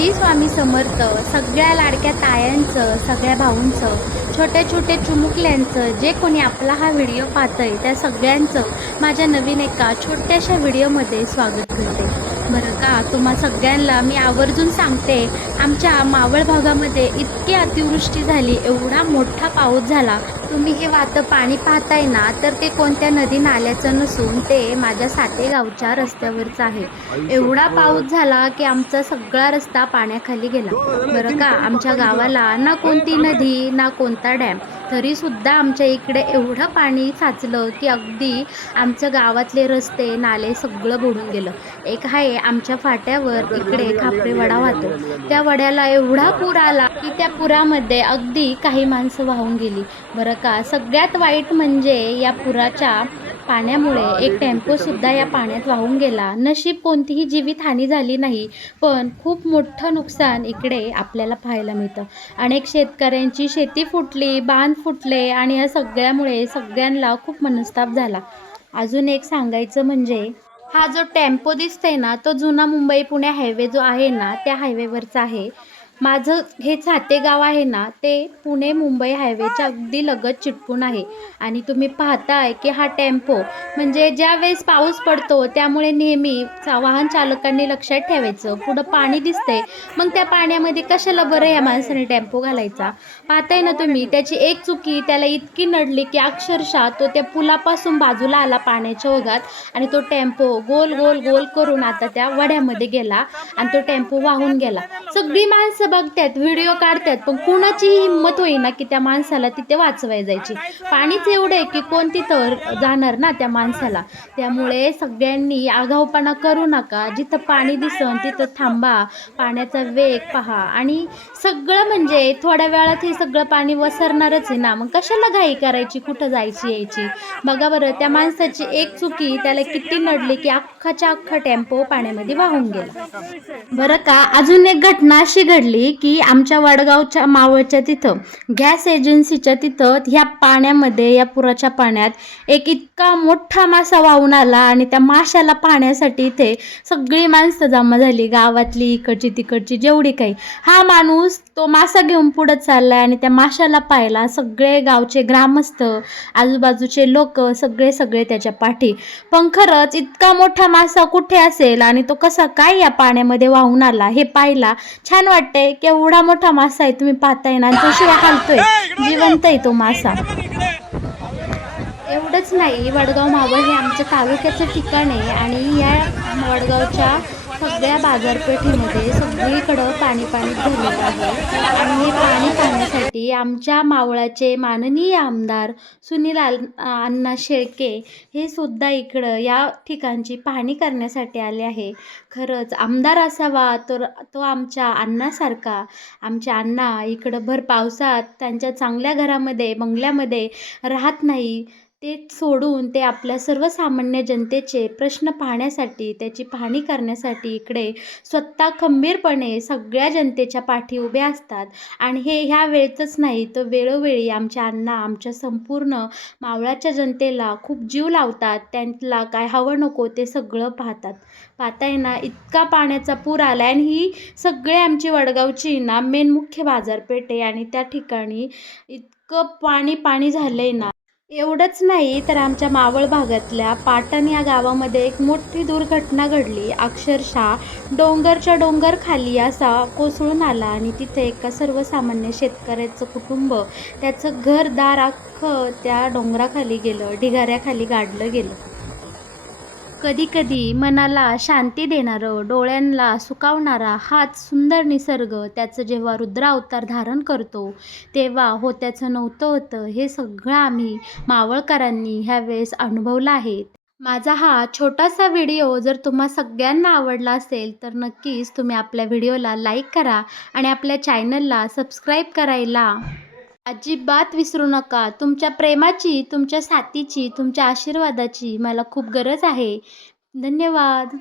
श्री स्वामी समर्थ. सगळ्या लाडक्या तायांचं, सगळ्या भाऊंचं, छोट्या छोट्या चुमुकल्यांचं, जे कोणी आपला हा व्हिडिओ पाहतंय त्या सगळ्यांचं माझ्या नवीन एका छोट्याशा व्हिडिओमध्ये स्वागत करते. बरं का, तुम्हा सगळ्यांना मी आवर्जून सांगते, आमच्या मावळ भागामध्ये इतकी अतिवृष्टी झाली, एवढा मोठा पाऊस झाला. तुम्ही हे वाहतं पाणी पाहताय ना, तर ते कोणत्या नदी नाल्याचं नसून ते माझ्या सातेगावच्या रस्त्यावरचं आहे. एवढा पाऊस झाला की आमचा सगळा रस्ता पाण्याखाली गेला. बरं का, आमच्या गावाला ना कोणती नदी ना कोणता डॅम, तरीसुद्धा आमच्या इकडे एवढं पाणी साचलं की अगदी आमच्या गावातले रस्ते नाले सगळं बुडून गेलं. एक आहे आमच्या फाट्यावर, इकडे खापरे वडा वाहतो, त्या वड्याला एवढा पूर आला की त्या पुरामध्ये अगदी काही माणसं वाहून गेली. बरं का, सगळ्यात वाईट म्हणजे या पुराच्या पाण्यामुळे एक टेम्पोसुद्धा या पाण्यात वाहून गेला. नशीब कोणतीही जीवितहानी झाली नाही, पण खूप मोठं नुकसान इकडे आपल्याला पाहायला मिळतं. अनेक शेतकऱ्यांची शेती फुटली, बांध फुटले आणि या सगळ्यामुळे सगळ्यांना खूप मनस्ताप झाला. अजून एक सांगायचं म्हणजे हा जो टेम्पो दिसतंय ना, तो जुना मुंबई पुणे हायवे जो आहे ना, त्या हायवेवरचा आहे. माझं हे सातेगाव आहे ना, ते पुणे मुंबई हायवेच्या अगदी लगत चिटकून आहे. आणि तुम्ही पाहताय की हा टेम्पो म्हणजे ज्यावेळेस पाऊस पडतो त्यामुळे नेहमी वाहन चालकांनी लक्षात ठेवायचं, पुढं पाणी दिसतंय, मग त्या पाण्यामध्ये कशाला बरं या माणसाने टेम्पो घालायचा. पाहताय ना तुम्ही, त्याची एक चुकी त्याला इतकी नडली की अक्षरशः तो त्या पुलापासून बाजूला आला पाण्याच्या ओघात आणि तो टेम्पो गोल गोल गोल करून आता त्या वड्यामध्ये गेला आणि तो टेम्पो वाहून गेला. सगळी माणसं बघतात, व्हिडिओ काढतात, पण कुणाचीही हिंमत होईना की त्या माणसाला तिथे वाचवाय जायची. पाणीच एवढं आहे की कोण तिथं जाणार ना त्या माणसाला. त्यामुळे सगळ्यांनी आगाऊपणा करू नका. जिथं पाणी दिसन तिथं थांबा, पाण्याचा वेग पहा आणि सगळं म्हणजे थोड्या वेळात हे सगळं पाणी वसरणारच आहे ना, मग कशाला घाई करायची, कुठं जायची यायची. बघा बरं, त्या माणसाची एक चुकी त्याला किती नडली की अख्खाच्या अख्खा टेम्पो पाण्यामध्ये वाहून गेला. बरं का, अजून एक घटना अशी घडली की आमच्या वडगावच्या मावळच्या तिथं गॅस एजन्सीच्या तिथं ह्या पाण्यामध्ये, या पुराच्या पाण्यात एक इतका मोठा मासा वाहून आला आणि त्या माशाला पाहण्यासाठी इथे सगळी माणसं जमा झाली, गावातली, इकडची तिकडची जेवढी काही. हा माणूस तो मासा घेऊन पुढे चाललाय आणि त्या माशाला पाहायला सगळे गावचे ग्रामस्थ, आजूबाजूचे लोक सगळे सगळे त्याच्या पाठी. पण खरंच इतका मोठा मासा कुठे असेल आणि तो कसा काय या पाण्यामध्ये वाहून आला हे पाहायला छान वाटतंय. केवढा मोठा मासा आहे तुम्ही पाहताय ना, तो शिवाय हालतोय, जिवंत आहे तो मासा. एवढंच नाही, वडगाव मावळ हे आमच्या तालुक्याचं ठिकाण आहे आणि या वडगावच्या सगळ्या बाजारपेठेमध्ये सगळीकडं पाणी पाणी झालेलं आहे. आणि हे पाणी पाहण्यासाठी आमच्या मावळाचे माननीय आमदार सुनील अण्णा शेळके हे सुद्धा इकडं या ठिकाणची पाहणी करण्यासाठी आले आहे. खरंच आमदार असावा तर तो आमच्या अण्णासारखा. आमच्या अण्णा इकडं भर पावसात त्यांच्या चांगल्या घरामध्ये, बंगल्यामध्ये राहत नाही. ते सोडून ते आपल्या सर्वसामान्य जनतेचे प्रश्न पाहण्यासाठी, त्याची पाहणी करण्यासाठी इकडे स्वतः खंबीरपणे सगळ्या जनतेच्या पाठी उभे असतात. आणि हे ह्या वेळेतच नाही, तर वेळोवेळी आमच्या अण्णा आमच्या संपूर्ण मावळाच्या जनतेला खूप जीव लावतात. त्यांना काय हवं नको ते सगळं पाहतात. पाहताय ना, इतका पाण्याचा पूर आला आणि ही सगळे आमची वडगावची ना मेन मुख्य बाजारपेठ आहे आणि त्या ठिकाणी इतकं पाणी पाणी झालंय ना. एवढंच नाही तर आमच्या मावळ भागातल्या पाटण या गावामध्ये एक मोठी दुर्घटना घडली. अक्षरशः डोंगरच्या डोंगर खाली असा कोसळून आला आणि तिथे एका सर्वसामान्य शेतकऱ्याचं कुटुंब, त्याचं घरदार अख्खं त्या डोंगराखाली गेलं, ढिगाऱ्याखाली गाडलं गेलं. कधी कधी मनाला शांती देणारं, डोळ्यांना सुकावणारा हाच सुंदर निसर्ग त्याचं जेव्हा रुद्र अवतार धारण करतो, तेव्हा होत्याचं नव्हतं होतं हे सगळं आम्ही मावळकरांनी ह्यावेळेस अनुभवलं आहे. माझा हा छोटासा व्हिडिओ जर तुम्हा सगळ्यांना आवडला असेल तर नक्कीच तुम्ही आपल्या व्हिडिओला लाईक करा आणि आपल्या चॅनलला सबस्क्राईब करायला अजिबात विसरू नका. तुमच्या प्रेमाची, तुमच्या साथीची, तुमच्या आशीर्वादाची मला खूप गरज आहे. धन्यवाद.